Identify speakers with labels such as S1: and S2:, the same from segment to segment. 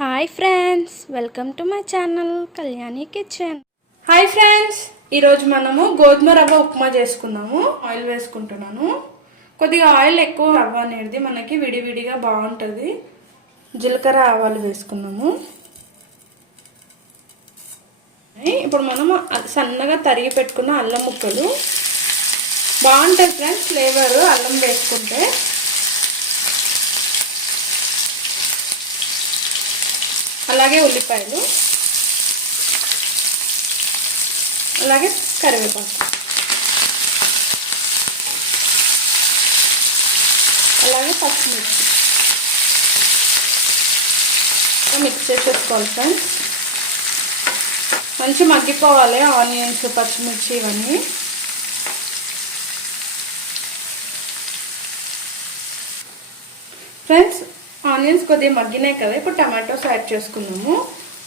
S1: Hi friends welcome to my channel Kalyani kitchen
S2: hi friends ఈరోజు మనము గోధుమ రవ్వ ఉప్మా చేసుకుందాము. ఆయిల్ వేసుకుంటున్నాను. కొద్దిగా ఆయిల్ ఎక్కువ రవ్వ అనేది మనకి విడివిడిగా బాగుంటుంది. జీలకర్ర ఆవాలు వేసుకున్నాము ఇప్పుడు మనము సన్నగా తరిగి పెట్టుకున్న అల్లం ముక్కలు. బాగుంటుంది ఫ్రెండ్స్ ఫ్లేవరు అల్లం వేసుకుంటే. అలాగే ఉల్లిపాయలు. అలాగే కరివేపాకు. అలాగే పచ్చిమిర్చి. మిక్స్ చేసేసుకోవాలి ఫ్రెండ్స్ మంచి మగ్గిపోవాలి ఆనియన్స్ పచ్చిమిర్చి ఇవన్నీ. ఫ్రెండ్స్ ఆనియన్స్ కొద్దిగా మగ్గినాయి కదా ఇప్పుడు టమాటోస్ యాడ్ చేసుకుందాము.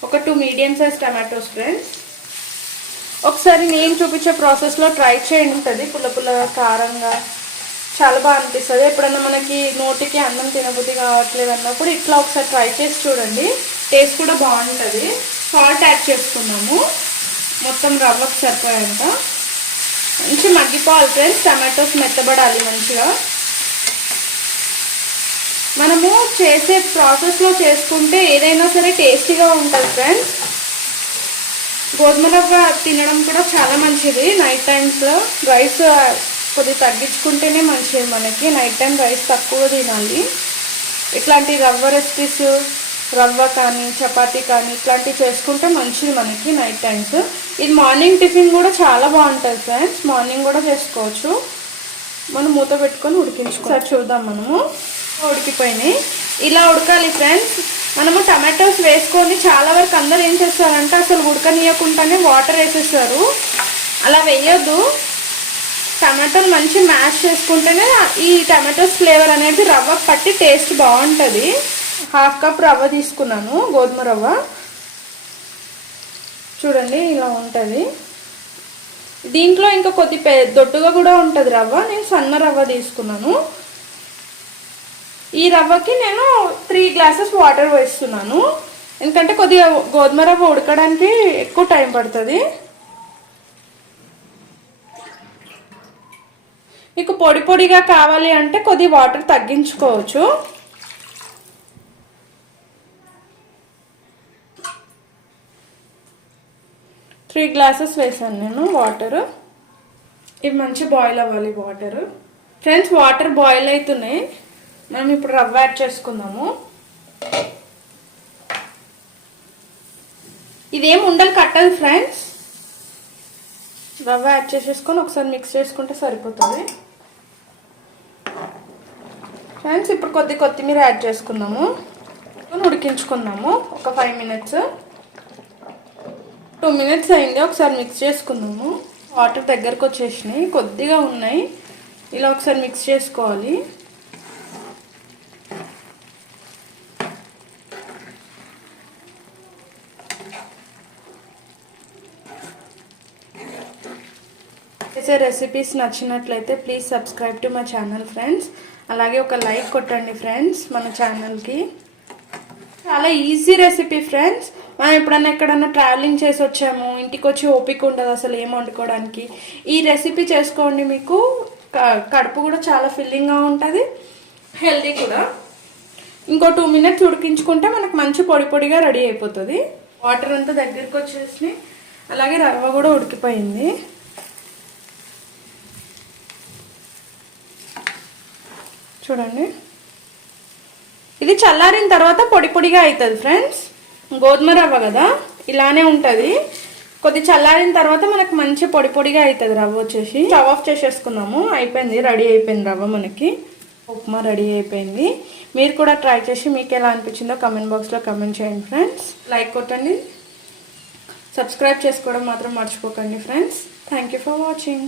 S2: ఒక two medium size tomatoes friends. ఒకసారి నేను చూపించే ప్రాసెస్లో ట్రై చేయండి ఉంటుంది. పుల్ల పుల్లగా కారంగా చాలా బాగా అనిపిస్తుంది. ఎప్పుడన్నా మనకి నోటికి అన్నం తినబుద్ధి కావట్లేదు అన్నప్పుడు ఇట్లా ఒకసారి ట్రై చేసి చూడండి. టేస్ట్ కూడా బాగుంటుంది. సాల్ట్ యాడ్ చేసుకున్నాము మొత్తం రవ్వకు సరిపోయేంత. మంచి మగ్గిపోవాలి ఫ్రెండ్స్. టమాటోస్ మెత్తబడాలి మంచిగా. మనము చేసే ప్రాసెస్లో చేసుకుంటే ఏదైనా సరే టేస్టీగా ఉంటుంది ఫ్రెండ్స్ గోధుమ రవ్వ తినడం కూడా చాలా మంచిది. నైట్ టైమ్స్లో రైస్ కొద్దిగా తగ్గించుకుంటేనే మంచిది మనకి. నైట్ టైం రైస్ తక్కువ తినాలి. ఇట్లాంటి రవ్వ రెసిపీస్ రవ్వ కానీ చపాతీ కానీ ఇట్లాంటివి చేసుకుంటే మంచిది మనకి నైట్ టైమ్స్ ఇది మార్నింగ్ టిఫిన్ కూడా చాలా బాగుంటుంది ఫ్రెండ్స్ మార్నింగ్ కూడా చేసుకోవచ్చు. మనం మూత పెట్టుకొని ఉడికించుకోవాలి చూద్దాం మనము. ఉడికిపోయినాయి. ఇలా ఉడకాలి ఫ్రెండ్స్. మనము టమాటోస్ వేసుకొని చాలా వరకు అందరు ఏం చేస్తారంటే అసలు ఉడకనీయకుండానే వాటర్ వేసేస్తారు. అలా వేయొద్దు. టమాటోలు మంచి మ్యాష్ చేసుకుంటేనే ఈ టమాటోస్ ఫ్లేవర్ అనేది రవ్వ పట్టి టేస్ట్ బాగుంటుంది. హాఫ్ కప్ రవ్వ తీసుకున్నాను గోధుమ రవ్వ. చూడండి ఇలా ఉంటుంది. దీంట్లో ఇంకా కొద్ది దొడ్డుగా కూడా ఉంటుంది రవ్వ. నేను సన్న రవ్వ తీసుకున్నాను. ఈ రవ్వకి నేను త్రీ గ్లాసెస్ వాటర్ వేస్తున్నాను. ఎందుకంటే కొద్దిగా గోధుమ రవ్వ ఉడకడానికి ఎక్కువ టైం పడుతుంది. మీకు పొడి పొడిగా కావాలి అంటే కొద్ది వాటర్ తగ్గించుకోవచ్చు. త్రీ గ్లాసెస్ వేసాను నేను వాటరు ఇవి మంచి బాయిల్ అవ్వాలి వాటర్ ఫ్రెండ్స్ వాటర్ బాయిల్ అవుతున్నాయి మనం ఇప్పుడు రవ్వ యాడ్ చేసుకుందాము. ఇదేం ఉండలు కట్టదు ఫ్రెండ్స్. రవ్వ యాడ్ చేసేసుకొని ఒకసారి మిక్స్ చేసుకుంటే సరిపోతుంది. ఫ్రెండ్స్ ఇప్పుడు కొద్ది కొత్తిమీర యాడ్ చేసుకుందాము. ఉడికించుకుందాము. ఒక ఫైవ్ మినిట్స్. టూ మినిట్స్ అయింది. ఒకసారి మిక్స్ చేసుకుందాము. వాటర్ దగ్గరకు వచ్చేసినాయి. కొద్దిగా ఉన్నాయి. ఇలా ఒకసారి మిక్స్ చేసుకోవాలి. చేసే రెసిపీస్ నచ్చినట్లయితే please subscribe to my channel friends అలాగే ఒక లైక్ కొట్టండి ఫ్రెండ్స్ మన ఛానల్కి చాలా ఈజీ రెసిపీ ఫ్రెండ్స్ మనం ఎప్పుడన్నా ఎక్కడన్నా ట్రావెలింగ్ చేసి వచ్చాము ఇంటికి వచ్చి ఓపిక ఉండదు అసలు ఏం వండుకోవడానికి. ఈ రెసిపీ చేసుకోండి మీకు. కడుపు కూడా చాలా ఫిల్లింగ్గా ఉంటుంది. హెల్దీ కూడా. ఇంకో టూ మినిట్స్ ఉడికించుకుంటే మనకు మంచి పొడి పొడిగా రెడీ అయిపోతుంది. వాటర్ అంతా దగ్గరికి వచ్చేసి అలాగే రవ్వ కూడా ఉడికిపోయింది. చూడండి. ఇది చల్లారిన తర్వాత పొడి పొడిగా అవుతుంది ఫ్రెండ్స్. గోధుమ రవ్వ కదా ఇలానే ఉంటుంది. కొద్ది చల్లారిన తర్వాత మనకు మంచి పొడి పొడిగా అవుతుంది రవ్వ వచ్చేసి. స్టవ్ ఆఫ్ చేసేసుకున్నాము అయిపోయింది రెడీ అయిపోయింది రవ్వ మనకి. ఉప్మా రెడీ అయిపోయింది. మీరు కూడా ట్రై చేసి మీకు ఎలా అనిపించిందో కమెంట్ బాక్స్లో కమెంట్ చేయండి ఫ్రెండ్స్. లైక్ కొట్టండి. సబ్స్క్రైబ్ చేసుకోవడం మాత్రం మర్చిపోకండి ఫ్రెండ్స్. Thank for watching